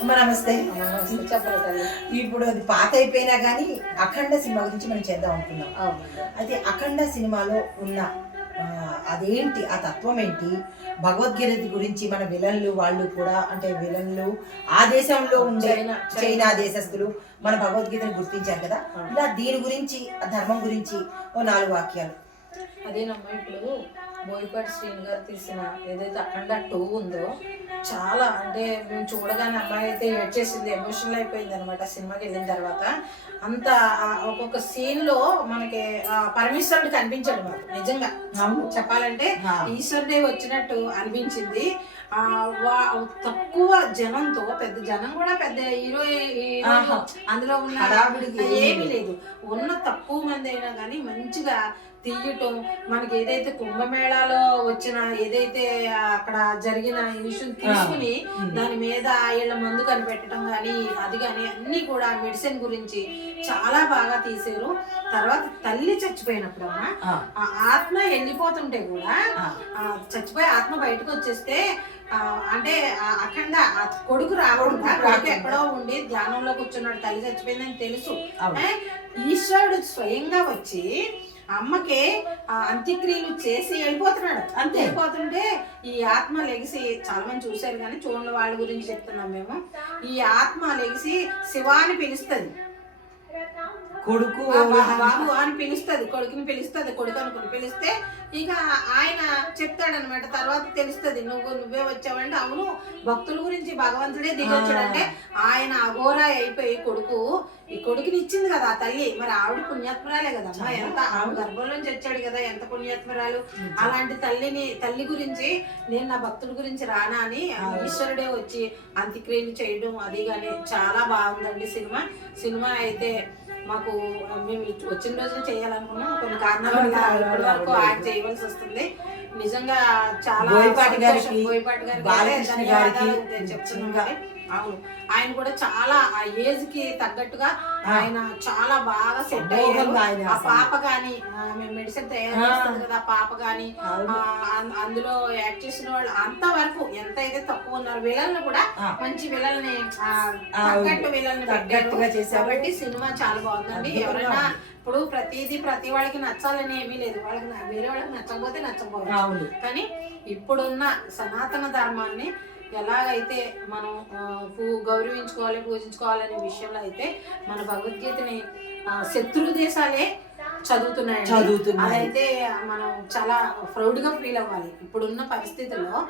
అమ్మ నమస్తే. చెప్పాలి. ఇప్పుడు అది పాత అయిపోయినా కానీ అఖండ సినిమా గురించి మనం చేద్దాం అనుకున్నాం. అయితే అఖండ సినిమాలో ఉన్న అదేంటి, ఆ తత్వం ఏంటి, భగవద్గీత గురించి మన విలన్లు వాళ్ళు కూడా, అంటే విలన్లు ఆ దేశంలో ఉండే చైనా దేశస్తులు మన భగవద్గీతను గుర్తించారు కదా, ఇలా దీని గురించి ఆ ధర్మం గురించి ఓ 4 వాక్యాలు. అదేనమ్మా, ఇప్పుడు బోయపాటి శ్రీను గారు తీసిన ఏదైతే అఖండ 2 ఉందో చాలా, అంటే మేము చూడగానే అమ్మాయి అయితే ఏడ్ చేసింది, ఎమోషనల్ అయిపోయింది అనమాట. సినిమాకి వెళ్ళిన తర్వాత అంత ఒక్కొక్క సీన్ లో మనకి పరమేశ్వరుడు కనిపించాడు మాకు. నిజంగా చెప్పాలంటే ఈశ్వరుడే వచ్చినట్టు అనిపించింది. తక్కువ జనంతో, పెద్ద జనం కూడా పెద్ద హీరో అందులో ఉన్న ఏమీ లేదు, ఉన్న తక్కువ మంది అయినా కానీ మంచిగా తీయటం, మనకి ఏదైతే కుంభమేళాలో వచ్చిన ఏదైతే అక్కడ జరిగిన ఇష్యూ తీసుకుని దాని మీద వీళ్ళ మందు కనిపెట్టడం కానీ అది కానీ అన్ని కూడా మెడిసిన్ గురించి చాలా బాగా తీసారు. తర్వాత తల్లి చచ్చిపోయినప్పుడు ఆ ఆత్మ వెళ్ళిపోతుంటే కూడా చచ్చిపోయి ఆత్మ బయటకు వచ్చేస్తే, అంటే అఖండ కొడుకు రాకుండా కొడుకు ఎక్కడో ఉండి ధ్యానంలో కూర్చున్నాడు, తల్లి చచ్చిపోయిందని తెలుసు. ఈశ్వరుడు స్వయంగా వచ్చి అమ్మకి అంత్యక్రియలు చేసి వెళ్ళిపోతున్నాడు. అంతే వెళ్ళిపోతుంటే ఈ ఆత్మ లెగిసి, చాలా మంది చూశారు కానీ చూడని వాళ్ళ గురించి చెప్తున్నాం మేము, ఈ ఆత్మ లెగిసి శివాని పిలుస్తుంది, కొడుకు బాబు అని పిలుస్తుంది, కొడుకుని పిలుస్తుంది, కొడుకు అనుకుని పిలిస్తే ఇక ఆయన చెప్తాడనమాట. తర్వాత తెలుస్తుంది నువ్వే వచ్చావంటే అవును భక్తుల గురించి భగవంతుడే దిగొచ్చాడంటే ఆయన అఘోరా అయిపోయి ఈ కొడుకుని ఇచ్చింది కదా ఆ తల్లి, మరి ఆవిడ పుణ్యాత్మరాలే కదమ్మా, ఎంత ఆవిడ గర్భంలోంచి వచ్చాడు కదా, ఎంత పుణ్యాత్మరాలు. అలాంటి తల్లి గురించి నేను నా భక్తుల గురించి రానా అని ఈశ్వరుడే వచ్చి అంత్యక్రియలు చేయడం అది కానీ చాలా బాగుందండి సినిమా అయితే మాకు మేము వచ్చిన రోజున చేయాలనుకున్నాం, కొన్ని కారణాల వల్ల ఇప్పటి వరకు యాక్ట్ చేయవలసి వస్తుంది. నిజంగా చాలా బోయపాటి గారికి చెప్తున్నాం. అవును, ఆయన కూడా చాలా ఆ ఏజ్ కి తగ్గట్టుగా ఆయన చాలా బాగా సెట్ అయ్యారు. ఆ పాప గాని మేము మెడిసిన్ తయారు చేస్తాం కదా, ఆ పాప గాని అందులో యాక్ట్ చేసిన వాళ్ళు అంతవరకు ఎంత అయితే తక్కువ ఉన్నారు, విలన్లు కూడా మంచి విలన్ని తగ్గట్టు విలన్ని పెట్టారు కాబట్టి సినిమా చాలా బాగుందండి. ఎవరైనా ఇప్పుడు ప్రతి వాళ్ళకి నచ్చాలని ఏమీ లేదు, వాళ్ళకి వేరే వాళ్ళకి నచ్చకపోతే నచ్చకపోవచ్చు, కానీ ఇప్పుడున్న సనాతన ధర్మాన్ని ఎలాగైతే మనం గౌరవించుకోవాలి, పూజించుకోవాలనే విషయంలో అయితే మన భగవద్గీతని శత్రు దేశాలే చదువుతున్నాయి. అదైతే మనం చాలా ప్రౌడ్గా ఫీల్ అవ్వాలి. ఇప్పుడున్న పరిస్థితుల్లో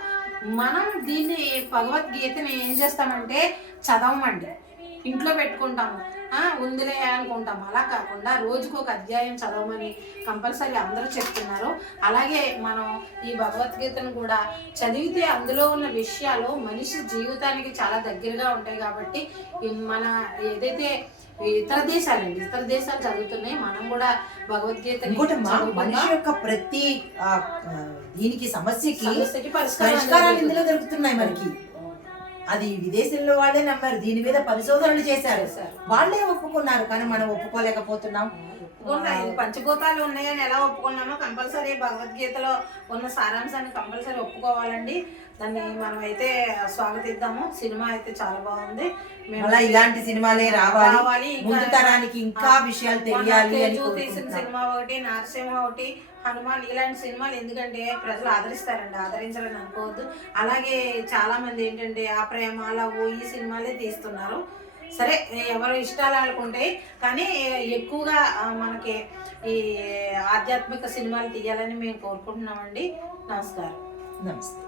మనం దీన్ని భగవద్గీతని ఏం చేస్తామంటే చదవమండి, ఇంట్లో పెట్టుకుంటాము, ఉందిలే అనుకుంటాం. అలా కాకుండా రోజుకు ఒక అధ్యాయం చదవమని కంపల్సరీ అందరూ చెప్తున్నారు. అలాగే మనం ఈ భగవద్గీతను కూడా చదివితే అందులో ఉన్న విషయాలు మనిషి జీవితానికి చాలా దగ్గరగా ఉంటాయి. కాబట్టి మన ఏదైతే ఇతర దేశాలు చదువుతున్నాయి, మనం కూడా భగవద్గీతని మనిషి యొక్క ప్రతి దీనికి సమస్యకి పరిష్కారాలు ఇందులో దొరుకుతున్నాయి మనకి. అది విదేశంలో వాళ్ళే నమ్మారు, దీని మీద పరిశోధనలు చేశారు, వాళ్ళే ఒప్పుకున్నారు, కానీ మనం ఒప్పుకోలేకపోతున్నాం. పంచభూతాలు ఉన్నాయని ఎలా ఒప్పుకున్నామో కంపల్సరీ భగవద్గీతలో ఉన్న సారాంశాన్ని కంపల్సరీ ఒప్పుకోవాలండి. దాన్ని మనం అయితే స్వాగతిద్దాము. సినిమా అయితే చాలా బాగుంది. ఇలాంటి సినిమాలే రావాలి, ముందు తరానికి ఇంకా విషయాలు తెలియాలి. తీసిన సినిమా ఒకటి, నరసింహ ఒకటి, హనుమాన్, ఇలాంటి సినిమాలు ఎందుకంటే ప్రజలు ఆదరిస్తారండి, ఆదరించాలని అనుకోవద్దు. అలాగే చాలా మంది ఏంటంటే ఆ ప్రేమ లవ్ ఈ సినిమాలే తీస్తున్నారు. సరే, ఎవరు ఇష్టాలు ఆడుకుంటాయి, కానీ ఎక్కువగా మనకి ఈ ఆధ్యాత్మిక సినిమాలు తీయాలని మేము కోరుకుంటున్నామండి. నమస్కారం. నమస్తే.